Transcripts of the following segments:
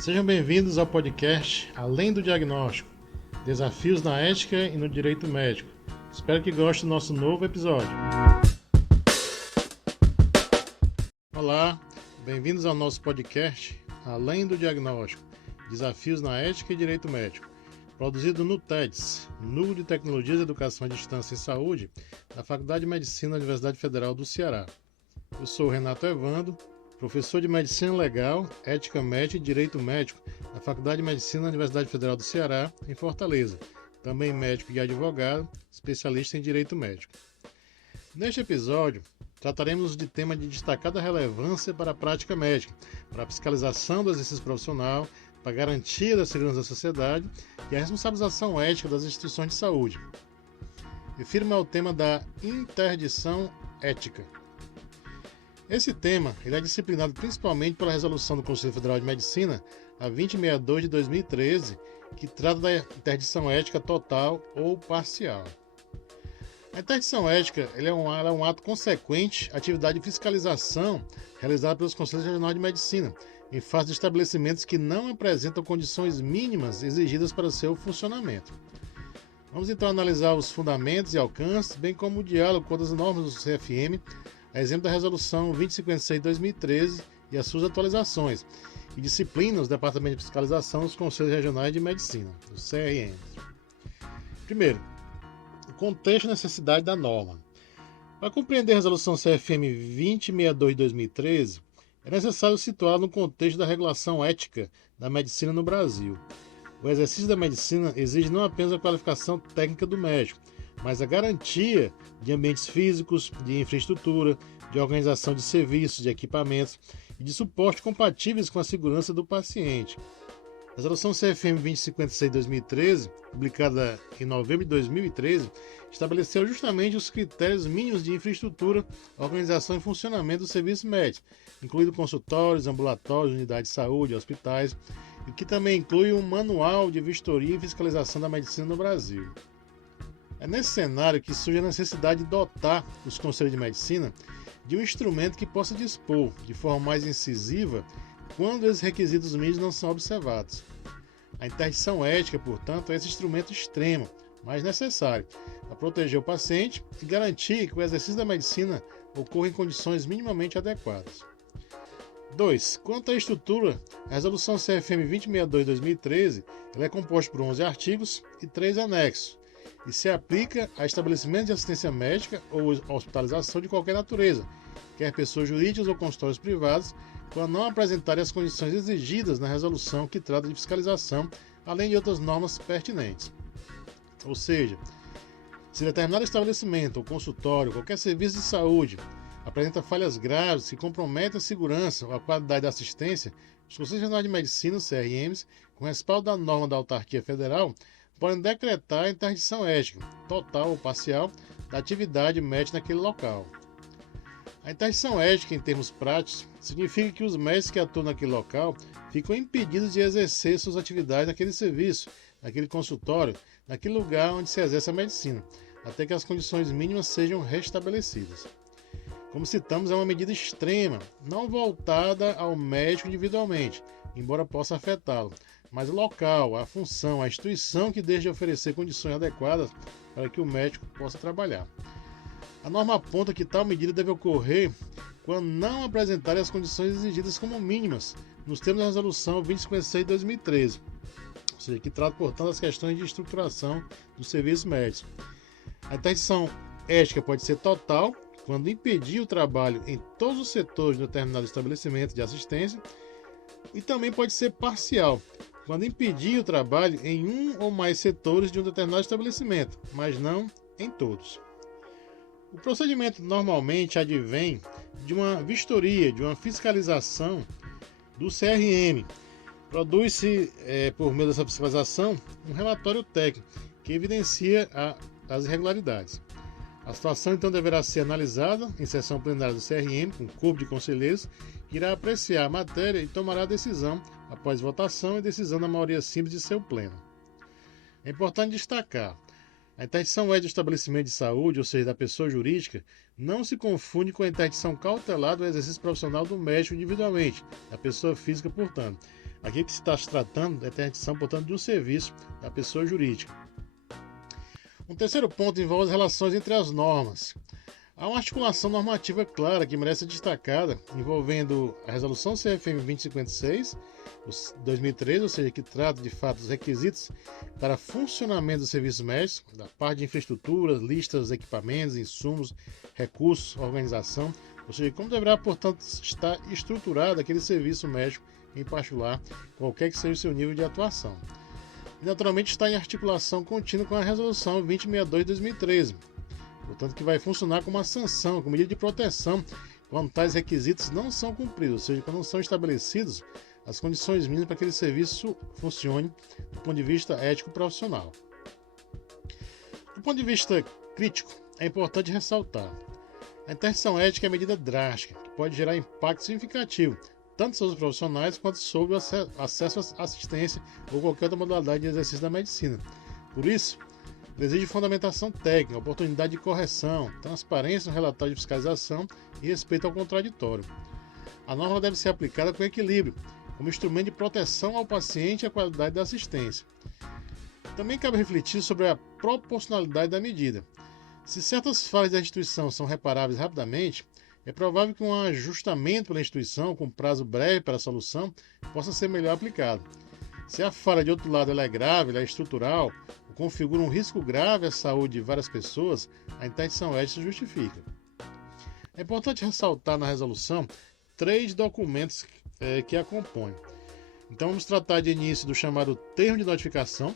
Sejam bem-vindos ao podcast Além do Diagnóstico, Desafios na Ética e no Direito Médico. Espero que gostem do nosso novo episódio. Olá, bem-vindos ao nosso podcast Além do Diagnóstico, Desafios na Ética e Direito Médico, produzido no TEDS, Núcleo de Tecnologias de Educação à Distância em Saúde, da Faculdade de Medicina da Universidade Federal do Ceará. Eu sou Renato Evando, professor de Medicina Legal, Ética Médica e Direito Médico na Faculdade de Medicina da Universidade Federal do Ceará, em Fortaleza. Também médico e advogado, especialista em Direito Médico. Neste episódio, trataremos de tema de destacada relevância para a prática médica, para a fiscalização do exercício profissional, para a garantia da segurança da sociedade e a responsabilização ética das instituições de saúde. Refiro-me ao tema da interdição ética. Esse tema é disciplinado principalmente pela resolução do Conselho Federal de Medicina, a 2062 de 2013, que trata da interdição ética total ou parcial. A interdição ética é um ato consequente à atividade de fiscalização realizada pelos Conselhos Regionais de Medicina, em face de estabelecimentos que não apresentam condições mínimas exigidas para o seu funcionamento. Vamos então analisar os fundamentos e alcances, bem como o diálogo com as normas do CFM, a exemplo da Resolução 2056 de 2013 e as suas atualizações, e disciplina os Departamentos de Fiscalização dos Conselhos Regionais de Medicina, os CRMs. Primeiro, o contexto e necessidade da norma. Para compreender a Resolução CFM 2062 de 2013, é necessário situá-la no contexto da regulação ética da medicina no Brasil. O exercício da medicina exige não apenas a qualificação técnica do médico, mas a garantia de ambientes físicos, de infraestrutura, de organização de serviços, de equipamentos e de suporte compatíveis com a segurança do paciente. A Resolução CFM 2056 de 2013, publicada em novembro de 2013, estabeleceu justamente os critérios mínimos de infraestrutura, organização e funcionamento dos serviços médicos, incluindo consultórios, ambulatórios, unidades de saúde, hospitais, e que também inclui um manual de vistoria e fiscalização da medicina no Brasil. É nesse cenário que surge a necessidade de dotar os conselhos de medicina de um instrumento que possa dispor, de forma mais incisiva, quando esses requisitos mínimos não são observados. A interdição ética, portanto, é esse instrumento extremo, mas necessário, para proteger o paciente e garantir que o exercício da medicina ocorra em condições minimamente adequadas. 2. Quanto à estrutura, a Resolução CFM 2062 de 2013 ela é composta por 11 artigos e 3 anexos, e se aplica a estabelecimentos de assistência médica ou hospitalização de qualquer natureza, quer pessoas jurídicas ou consultórios privados, quando não apresentarem as condições exigidas na resolução que trata de fiscalização, além de outras normas pertinentes. Ou seja, se determinado estabelecimento ou consultório, qualquer serviço de saúde, apresenta falhas graves que comprometem a segurança ou a qualidade da assistência, os Conselhos Regionais de Medicina, os CRMs, com respaldo da norma da autarquia federal, podem decretar a interdição ética, total ou parcial, da atividade médica naquele local. A interdição ética, em termos práticos, significa que os médicos que atuam naquele local ficam impedidos de exercer suas atividades naquele serviço, naquele consultório, naquele lugar onde se exerce a medicina, até que as condições mínimas sejam restabelecidas. Como citamos, é uma medida extrema, não voltada ao médico individualmente, embora possa afetá-lo, mas o local, a função, a instituição que deixa de oferecer condições adequadas para que o médico possa trabalhar. A norma aponta que tal medida deve ocorrer quando não apresentarem as condições exigidas como mínimas, nos termos da Resolução 2056 de 2013, ou seja, que trata, portanto, das questões de estruturação dos serviços médicos. A interdição ética pode ser total, quando impedir o trabalho em todos os setores de um determinado estabelecimento de assistência, e também pode ser parcial, quando impedir o trabalho em um ou mais setores de um determinado estabelecimento, mas não em todos. O procedimento normalmente advém de uma vistoria, de uma fiscalização do CRM. Produz-se, por meio dessa fiscalização, um relatório técnico que evidencia as irregularidades. A situação então deverá ser analisada em sessão plenária do CRM, com corpo de conselheiros, que irá apreciar a matéria e tomará a decisão após votação e decisão da maioria simples de seu pleno. É importante destacar: a interdição ética do estabelecimento de saúde, ou seja, da pessoa jurídica, não se confunde com a interdição cautelar do exercício profissional do médico individualmente, da pessoa física, portanto, Aqui que se está tratando é a interdição, portanto, de um serviço da pessoa jurídica. Um terceiro ponto envolve as relações entre as normas. Há uma articulação normativa clara que merece ser destacada, envolvendo a Resolução CFM 2056, 2013, ou seja, que trata de fato dos requisitos para funcionamento dos serviços médicos, da parte de infraestruturas, listas dos equipamentos, insumos, recursos, organização, ou seja, como deverá, portanto, estar estruturado aquele serviço médico em particular, qualquer que seja o seu nível de atuação. E, naturalmente, está em articulação contínua com a Resolução 2062 de 2013, portanto, que vai funcionar como uma sanção, como medida de proteção quando tais requisitos não são cumpridos, ou seja, quando não são estabelecidos as condições mínimas para que aquele serviço funcione do ponto de vista ético-profissional. Do ponto de vista crítico, é importante ressaltar: a interdição ética é medida drástica, que pode gerar impacto significativo, tanto sobre os profissionais quanto sobre o acesso à assistência ou qualquer outra modalidade de exercício da medicina. Por isso, exige fundamentação técnica, oportunidade de correção, transparência no relatório de fiscalização e respeito ao contraditório. A norma deve ser aplicada com equilíbrio, como instrumento de proteção ao paciente e à qualidade da assistência. Também cabe refletir sobre a proporcionalidade da medida. Se certas falhas da instituição são reparáveis rapidamente, é provável que um ajustamento pela instituição, com prazo breve para a solução, possa ser melhor aplicado. Se a falha, de outro lado, ela é grave, ela é estrutural, ou configura um risco grave à saúde de várias pessoas, a interdição ética se justifica. É importante ressaltar na resolução 3 documentos que a compõem. Então vamos tratar de início do chamado termo de notificação,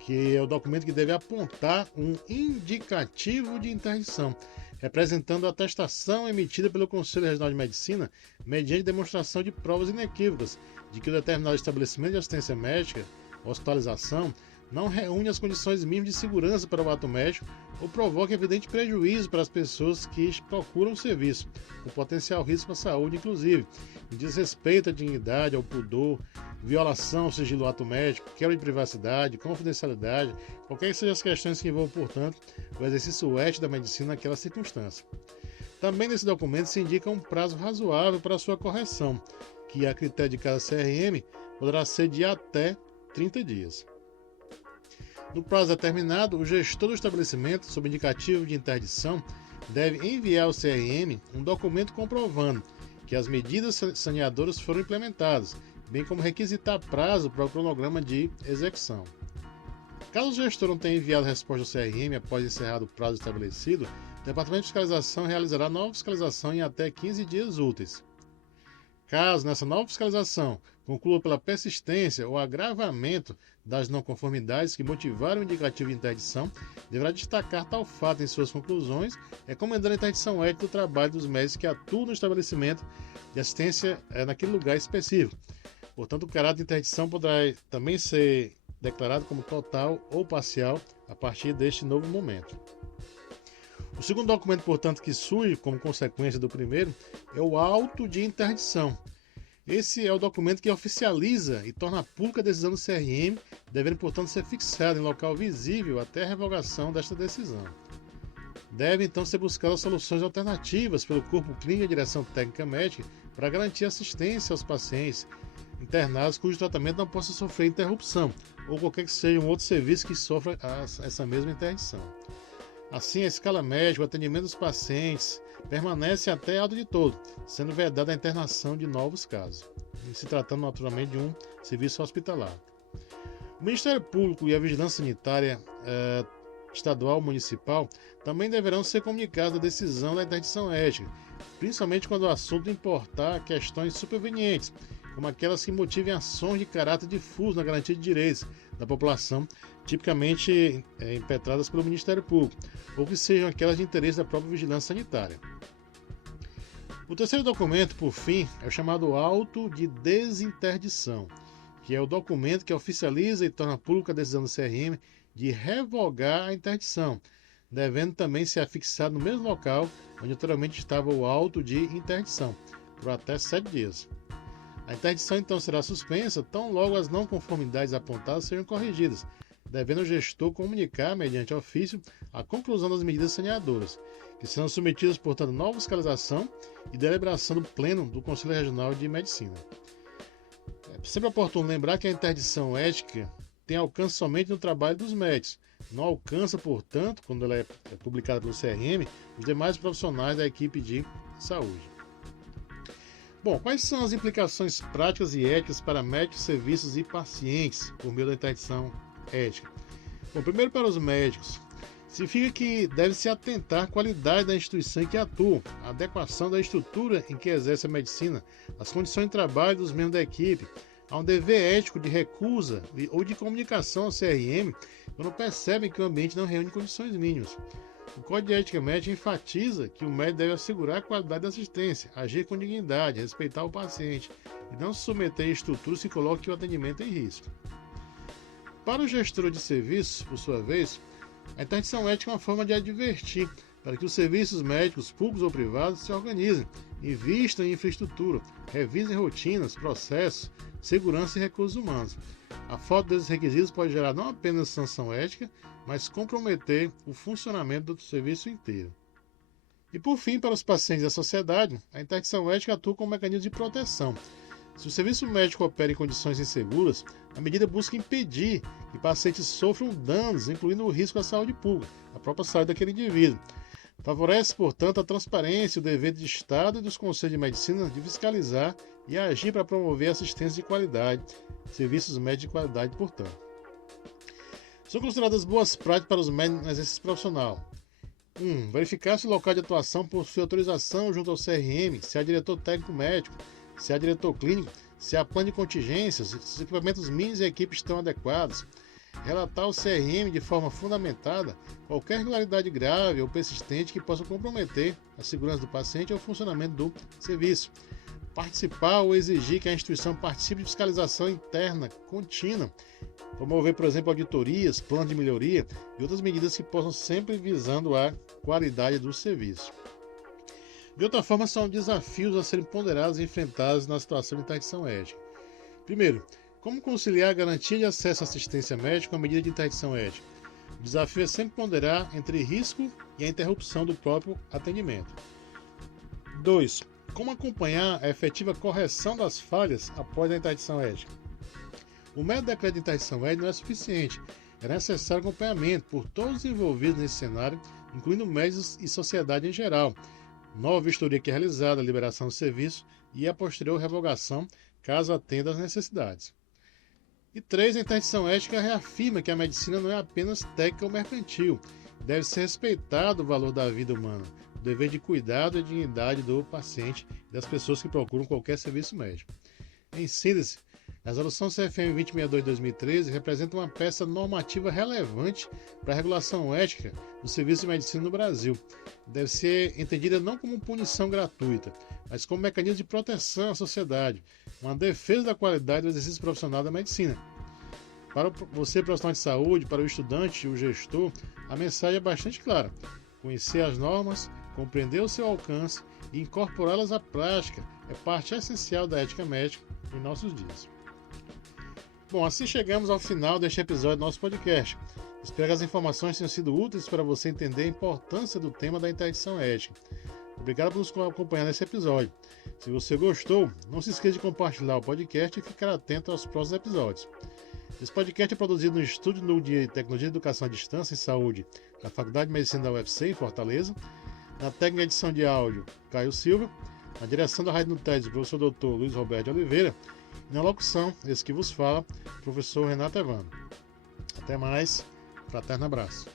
que é o documento que deve apontar um indicativo de interdição, representando a atestação emitida pelo Conselho Regional de Medicina mediante demonstração de provas inequívocas de que o determinado estabelecimento de assistência médica, hospitalização, não reúne as condições mínimas de segurança para o ato médico ou provoca evidente prejuízo para as pessoas que procuram o serviço, com potencial risco à saúde, inclusive, em desrespeito à dignidade, ao pudor, violação ao sigilo do ato médico, quebra de privacidade, confidencialidade, qualquer que sejam as questões que envolvam, portanto, o exercício ético da medicina naquela circunstância. Também nesse documento se indica um prazo razoável para a sua correção, que, a critério de cada CRM, poderá ser de até 30 dias. No prazo determinado, o gestor do estabelecimento, sob indicativo de interdição, deve enviar ao CRM um documento comprovando que as medidas saneadoras foram implementadas, bem como requisitar prazo para o cronograma de execução. Caso o gestor não tenha enviado resposta ao CRM após encerrado o prazo estabelecido, o Departamento de Fiscalização realizará nova fiscalização em até 15 dias úteis. Caso, nessa nova fiscalização, conclua pela persistência ou agravamento das não conformidades que motivaram o indicativo de interdição, deverá destacar tal fato em suas conclusões, recomendando a interdição ética do trabalho dos médicos que atuam no estabelecimento de assistência naquele lugar específico. Portanto, o caráter de interdição poderá também ser declarado como total ou parcial a partir deste novo momento. O segundo documento, portanto, que surge como consequência do primeiro é o auto de interdição. Esse é o documento que oficializa e torna pública a decisão do CRM, devendo, portanto, ser fixado em local visível até a revogação desta decisão. Devem, então, ser buscadas soluções alternativas pelo corpo clínico e a direção técnica médica para garantir assistência aos pacientes internados cujo tratamento não possa sofrer interrupção, ou qualquer que seja um outro serviço que sofra essa mesma interdição. Assim, a escala médica, o atendimento dos pacientes, permanece até alta de todo, sendo vedada a internação de novos casos, se tratando naturalmente de um serviço hospitalar. O Ministério Público e a Vigilância Sanitária Estadual Municipal também deverão ser comunicados da decisão da interdição ética, principalmente quando o assunto importar questões supervenientes, como aquelas que motivem ações de caráter difuso na garantia de direitos da população, tipicamente impetradas pelo Ministério Público, ou que sejam aquelas de interesse da própria vigilância sanitária. O terceiro documento, por fim, é o chamado auto de desinterdição, que é o documento que oficializa e torna pública a decisão do CRM de revogar a interdição, devendo também ser afixado no mesmo local onde anteriormente estava o auto de interdição, por até 7 dias. A interdição então será suspensa tão logo as não conformidades apontadas sejam corrigidas, devendo o gestor comunicar, mediante ofício, a conclusão das medidas saneadoras, que serão submetidas, portanto, a nova fiscalização e deliberação do Pleno do Conselho Regional de Medicina. É sempre oportuno lembrar que a interdição ética tem alcance somente no trabalho dos médicos. Não alcança, portanto, quando ela é publicada pelo CRM, os demais profissionais da equipe de saúde. Bom, quais são as implicações práticas e éticas para médicos, serviços e pacientes por meio da interdição ética? Bom, primeiro para os médicos, significa que deve-se atentar à qualidade da instituição em que atuam, a adequação da estrutura em que exerce a medicina, as condições de trabalho dos membros da equipe. Há um dever ético de recusa ou de comunicação ao CRM quando percebem que o ambiente não reúne condições mínimas. O Código de Ética Médica enfatiza que o médico deve assegurar a qualidade da assistência, agir com dignidade, respeitar o paciente e não se submeter a estruturas que coloquem o atendimento em risco. Para o gestor de serviço, por sua vez, a interdição ética é uma forma de advertir para que os serviços médicos, públicos ou privados, se organizem, invistam em infraestrutura, revisem rotinas, processos, segurança e recursos humanos. A falta desses requisitos pode gerar não apenas sanção ética, mas comprometer o funcionamento do serviço inteiro. E por fim, para os pacientes da sociedade, a interdição ética atua como mecanismo de proteção. Se o serviço médico opera em condições inseguras, a medida busca impedir que pacientes sofram danos, incluindo o risco à saúde pública, à própria saúde daquele indivíduo. Favorece, portanto, a transparência e o dever de Estado e dos conselhos de medicina de fiscalizar e agir para promover assistência de qualidade, serviços médicos de qualidade, portanto. São consideradas boas práticas para os médicos no exercício profissional. 1. Verificar se o local de atuação possui autorização junto ao CRM, se há diretor técnico médico, se há diretor clínico, se há plano de contingências, se os equipamentos mínimos e a equipe estão adequados. Relatar ao CRM de forma fundamentada qualquer irregularidade grave ou persistente que possa comprometer a segurança do paciente ou o funcionamento do serviço. Participar ou exigir que a instituição participe de fiscalização interna contínua. Promover, por exemplo, auditorias, planos de melhoria e outras medidas que possam sempre visando a qualidade do serviço. De outra forma, são desafios a serem ponderados e enfrentados na situação de interdição ética. Primeiro, como conciliar a garantia de acesso à assistência médica com a medida de interdição ética? O desafio é sempre ponderar entre risco e a interrupção do próprio atendimento. 2. Como acompanhar a efetiva correção das falhas após a interdição ética? O mero decreto de interdição ética não é suficiente. É necessário acompanhamento por todos os envolvidos nesse cenário, incluindo médicos e sociedade em geral. Nova vistoria que é realizada, a liberação do serviço e a posterior revogação, caso atenda às necessidades. E 3. A interdição ética reafirma que a medicina não é apenas técnica ou mercantil. Deve ser respeitado o valor da vida humana, o dever de cuidado e dignidade do paciente e das pessoas que procuram qualquer serviço médico. Em síntese, a Resolução CFM 2062 de 2013 representa uma peça normativa relevante para a regulação ética do serviço de medicina no Brasil. Deve ser entendida não como punição gratuita, mas como mecanismo de proteção à sociedade, uma defesa da qualidade do exercício profissional da medicina. Para você, profissional de saúde, para o estudante e o gestor, a mensagem é bastante clara. Conhecer as normas, compreender o seu alcance e incorporá-las à prática é parte essencial da ética médica em nossos dias. Bom, assim chegamos ao final deste episódio do nosso podcast. Espero que as informações tenham sido úteis para você entender a importância do tema da interdição ética. Obrigado por nos acompanhar nesse episódio. Se você gostou, não se esqueça de compartilhar o podcast e ficar atento aos próximos episódios. Esse podcast é produzido no Estúdio Núcleo de Tecnologia de Educação à Distância e Saúde da Faculdade de Medicina da UFC, em Fortaleza. Na técnica de edição de áudio, Caio Silva. Na direção da Rádio Nutedes, o professor Dr. Luiz Roberto de Oliveira. E na locução, esse que vos fala, professor Renato Evandro. Até mais, fraterno abraço.